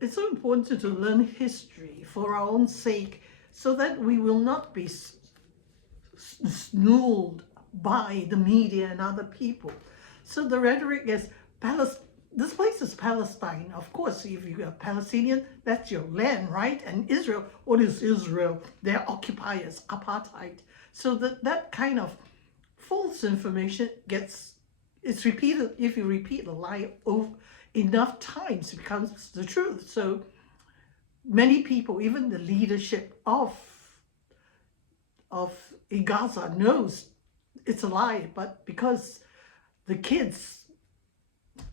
it's so important to learn history for our own sake, so that we will not be snooled by the media and other people. So the rhetoric is, this place is Palestine. Of course, if you're a Palestinian, that's your land, right? And Israel, what is Israel? They're occupiers, apartheid. So that kind of false information it's repeated. If you repeat a lie over enough times, it becomes the truth. So many people, even the leadership of in Gaza, knows it's a lie, but because the kids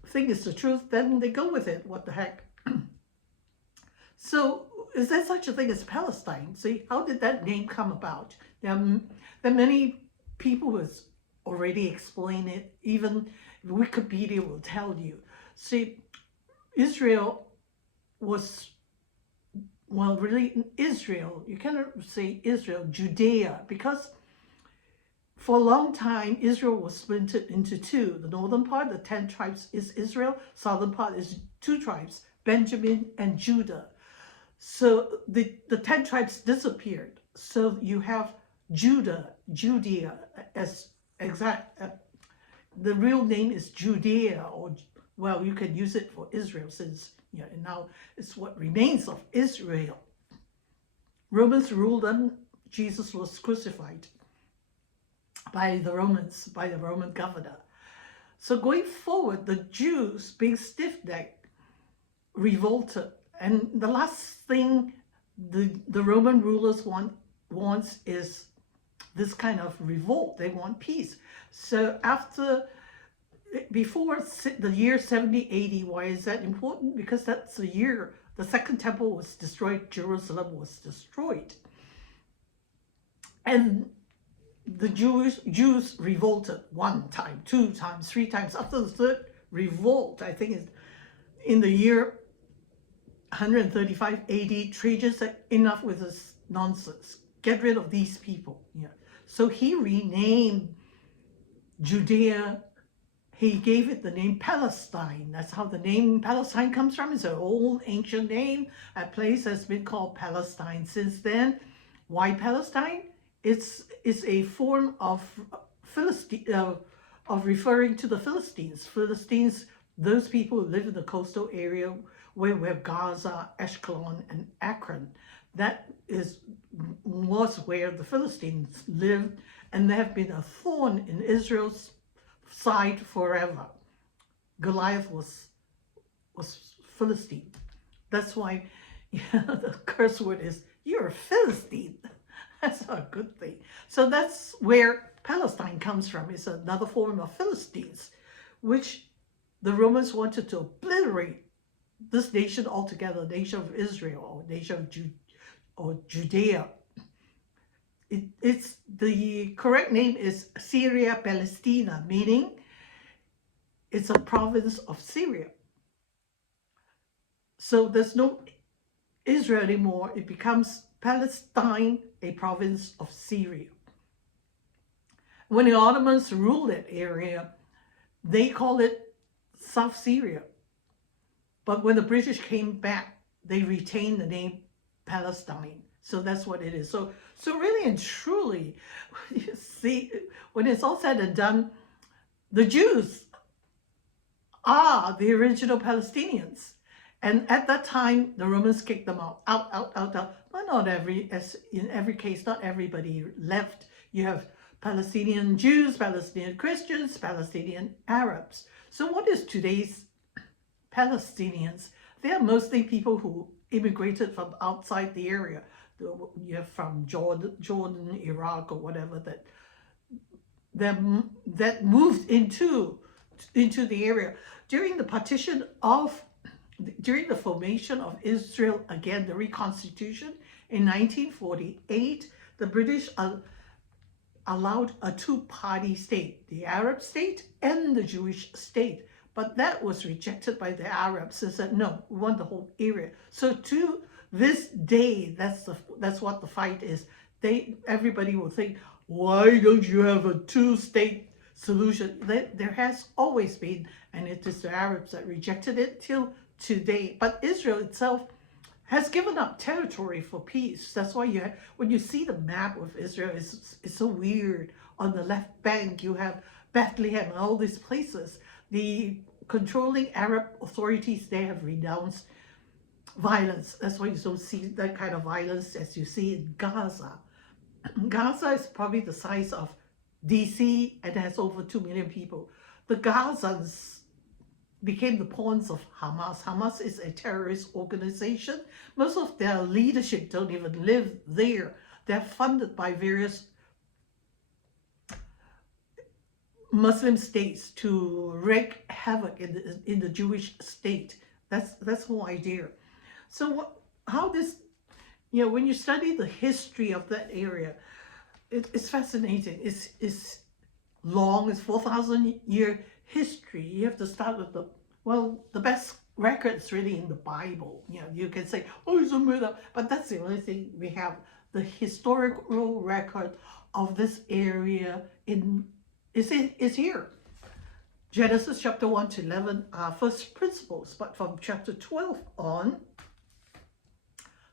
think it's the truth, then they go with it. What the heck? So is there such a thing as Palestine? See, how did that name come about? There are many people who has already explained it. Even Wikipedia will tell you. See, Israel was, well, really Israel, you cannot say Israel, Judea, because for a long time, Israel was splintered into two. The northern part, the 10 tribes, is Israel. Southern part is 2 tribes, Benjamin and Judah. So the 10 tribes disappeared. So you have Judea as exact. The real name is Judea, or, well, you can use it for Israel, since, you know, and now it's what remains of Israel. Romans ruled them. Jesus was crucified by the Romans, by the Roman governor. So going forward, the Jews, being stiff-necked, revolted. And the last thing the Roman rulers wants is this kind of revolt. They want peace. So before the year 70 AD, why is that important? Because that's the year the Second Temple was destroyed, Jerusalem was destroyed. And the Jews revolted 1 time, 2 times, 3 times. After the third revolt, I think it's in the year 135 AD, Trajan said, enough with this nonsense. Get rid of these people. Yeah. So he renamed Judea. He gave it the name Palestine. That's how the name Palestine comes from. It's an old ancient name. A place has been called Palestine since then. Why Palestine? It's a form of of referring to the Philistines. Philistines, those people who live in the coastal area where we have Gaza, Ashkelon, and Akron. That was where the Philistines lived, and they have been a thorn in Israel's side forever. Goliath was Philistine. That's why the curse word is, you're a Philistine. That's not a good thing. So that's where Palestine comes from. It's another form of Philistines, which the Romans wanted to obliterate this nation altogether, the nation of Israel, or nation of Judea. It's the correct name is Syria Palaestina, meaning it's a province of Syria. So there's no Israel anymore. It becomes Palestine, a province of Syria. When the Ottomans ruled that area, they called it South Syria. But when the British came back, they retained the name Palestine. So that's what it is. So really and truly, you see, when it's all said and done, the Jews are the original Palestinians. And at that time, the Romans kicked them out. But not in every case, not everybody left. You have Palestinian Jews, Palestinian Christians, Palestinian Arabs. So what is today's Palestinians? They are mostly people who immigrated from outside the area. You have from Jordan, Iraq, or whatever, that moved into the area. During the formation of Israel, again, the reconstitution in 1948, the British allowed a 2-party state, the Arab state and the Jewish state. But that was rejected by the Arabs. They said, no, we want the whole area. So to this day, that's what the fight is. Everybody will think, why don't you have a 2-state solution? There has always been, and it is the Arabs that rejected it till today. But Israel itself has given up territory for peace. That's why when you see the map of Israel, it's so weird. On the left bank, you have Bethlehem and all these places. The controlling Arab authorities, they have renounced violence. That's why you don't see that kind of violence as you see in Gaza. Gaza is probably the size of DC and has over 2 million people. The Gazans became the pawns of Hamas. Hamas is a terrorist organization. Most of their leadership don't even live there. They're funded by various Muslim states to wreak havoc in the Jewish state. That's the whole idea. So how this, when you study the history of that area, it's fascinating. It's long. It's 4,000-year history. You have to start with the best records really in the Bible. You can say, oh, it's a made up, but that's the only thing we have. The historical record of this area is here. Genesis chapter 1 to 11 are first principles, but from chapter 12 on,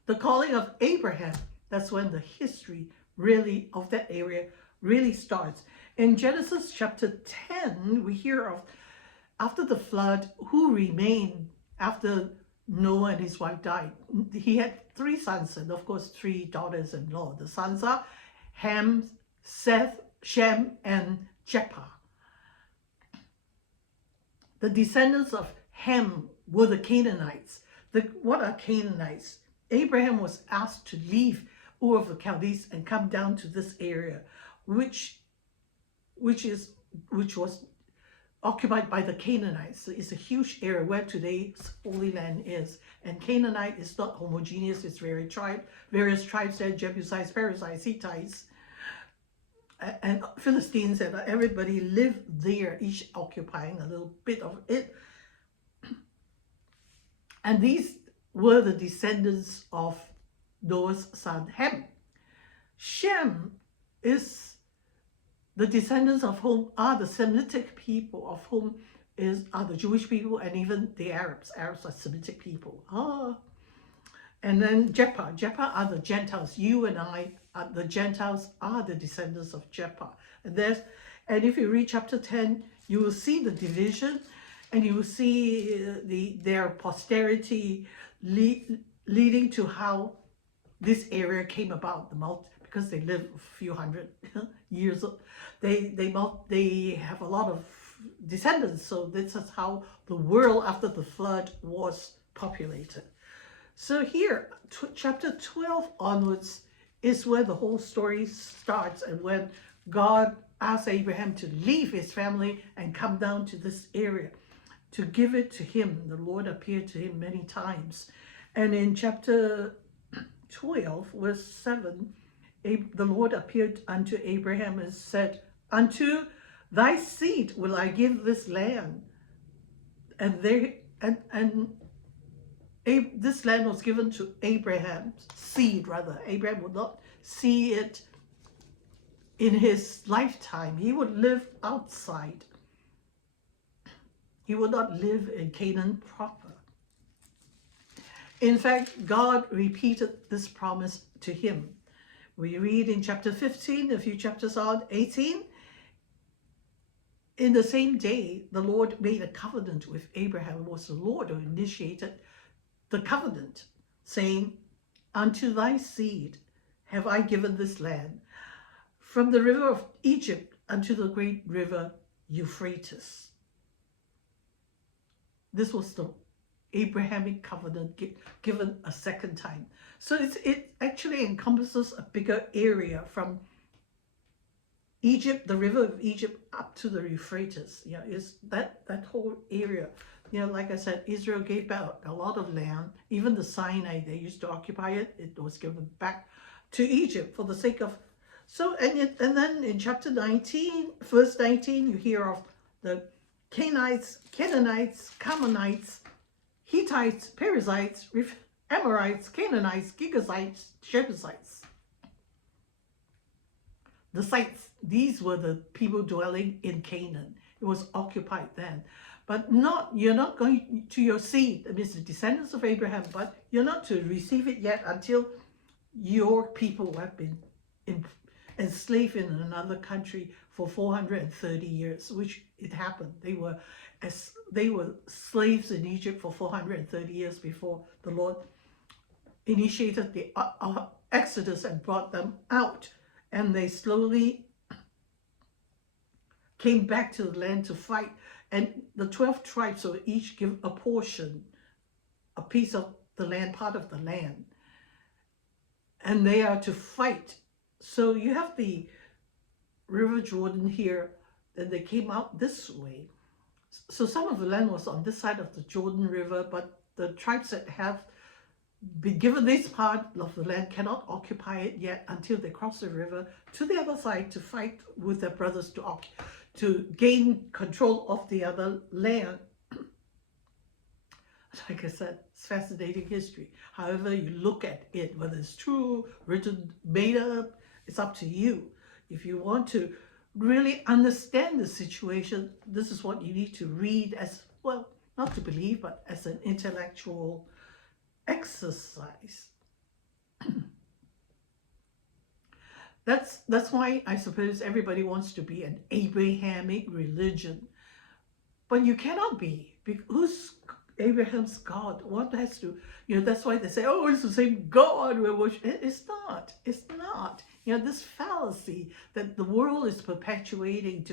the calling of Abraham, that's when the history really of that area really starts. In Genesis chapter 10, we hear of, after the flood, who remained after Noah and his wife died. He had 3 sons and, of course, 3 daughters-in-law. The sons are Ham, Seth, Shem, and Japheth. The descendants of Ham were the Canaanites. What are Canaanites? Abraham was asked to leave Ur of the Chaldees and come down to this area, which was occupied by the Canaanites. It's a huge area where today's Holy Land is. And Canaanite is not homogeneous. It's various tribes there: Jebusites, Perizzites, Hittites, and Philistines, and everybody lived there, each occupying a little bit of it. And these were the descendants of Noah's son Ham. Shem is the descendants of whom are the Semitic people, of whom are the Jewish people and even the Arabs. Arabs are Semitic people. And then Japheth are the Gentiles. You and I, the Gentiles, are the descendants of Japheth. And if you read chapter 10, you will see the division, and you will see their posterity leading to how this area came about. Because they live a few hundred years, they have a lot of descendants. So this is how the world after the flood was populated. So here, chapter 12 onwards is where the whole story starts, and when God asked Abraham to leave his family and come down to this area to give it to him. The Lord appeared to him many times. And in chapter 12, verse 7, the Lord appeared unto Abraham and said, "Unto thy seed will I give this land." And this land was given to Abraham's seed, rather. Abraham would not see it in his lifetime. He would live outside. He would not live in Canaan proper. In fact, God repeated this promise to him. We read in chapter 15, a few chapters on, 18. In the same day, the Lord made a covenant with Abraham. It was the Lord who initiated the covenant, saying, "Unto thy seed have I given this land, from the river of Egypt unto the great river Euphrates." This was the Abrahamic covenant given a second time. So it actually encompasses a bigger area from Egypt, the river of Egypt, up to the Euphrates. Is that whole area. Like I said, Israel gave back a lot of land. Even the Sinai, they used to occupy it. It was given back to Egypt for the sake of. So, and then in chapter 19, verse 19, you hear of the Canaanites, Canaanites, Hittites, Perizzites, Amorites, Canaanites, Girgashites, Jebusites. The sites, these were the people dwelling in Canaan. It was occupied then. but you're not going to your seed, that means the descendants of Abraham, but you're not to receive it yet until your people have been enslaved in another country for 430 years, which it happened. They were slaves in Egypt for 430 years before the Lord initiated the Exodus and brought them out, and they slowly came back to the land to fight. And the 12 tribes will each give a portion, a piece of the land, part of the land, and they are to fight. So you have the River Jordan here, and they came out this way. So some of the land was on this side of the Jordan River, but the tribes that have been given this part of the land cannot occupy it yet until they cross the river to the other side to fight with their brothers to gain control of the other land. Like I said, it's fascinating history. However you look at it, whether it's true, written, made up, it's up to you. If you want to really understand the situation, this is what you need to read as, well, not to believe, but as an intellectual exercise. That's why I suppose everybody wants to be an Abrahamic religion. But you cannot be. Who's Abraham's God? What has to, that's why they say, oh, it's the same God we worship. It's not. It's not. This fallacy that the world is perpetuating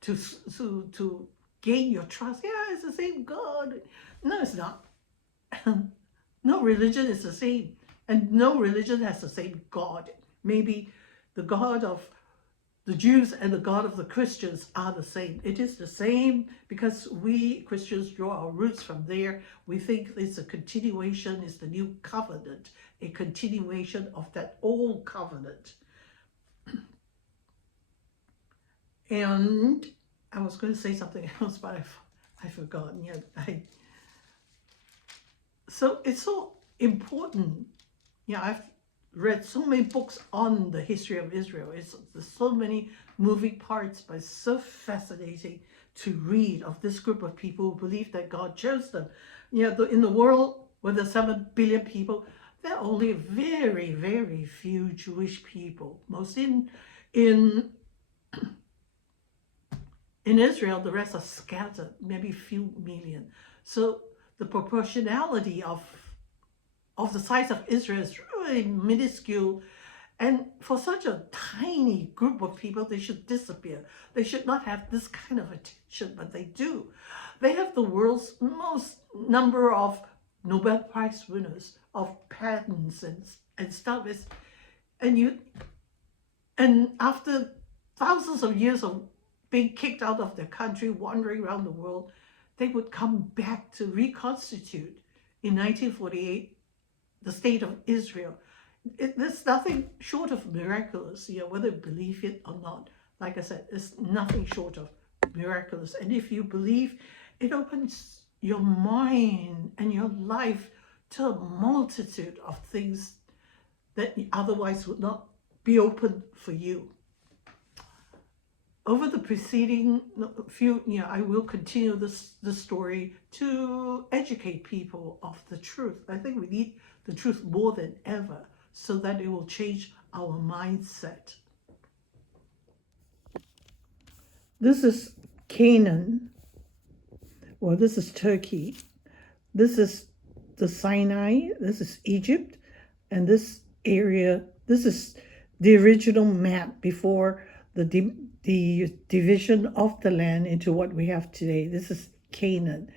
to gain your trust. Yeah, it's the same God. No, it's not. No religion is the same. And no religion has the same God. Maybe the God of the Jews and the God of the Christians are the same. It is the same because we Christians draw our roots from there. We think it's a continuation, it's the new covenant, a continuation of that old covenant. And I was going to say something else, but I've forgotten. So it's so important. I've read so many books on the history of Israel. There's so many moving parts, but it's so fascinating to read of this group of people who believe that God chose them. In the world with the 7 billion people, there are only very, very few Jewish people. Most in Israel, the rest are scattered, maybe a few million. So the proportionality of the size of Israel is really minuscule. And for such a tiny group of people, they should disappear. They should not have this kind of attention, but they do. They have the world's most number of Nobel Prize winners, of patents and stuff. And after thousands of years of being kicked out of their country, wandering around the world, they would come back to reconstitute in 1948 the state of Israel. There's nothing short of miraculous, whether you believe it or not. Like I said, it's nothing short of miraculous. And if you believe, it opens your mind and your life to a multitude of things that otherwise would not be open for you. Over the preceding few, I will continue this story to educate people of the truth. I think we need the truth more than ever so that it will change our mindset. This is Canaan. Well, this is Turkey. This is the Sinai. This is Egypt. And this area, this is the original map before the division of the land into what we have today. This is Canaan.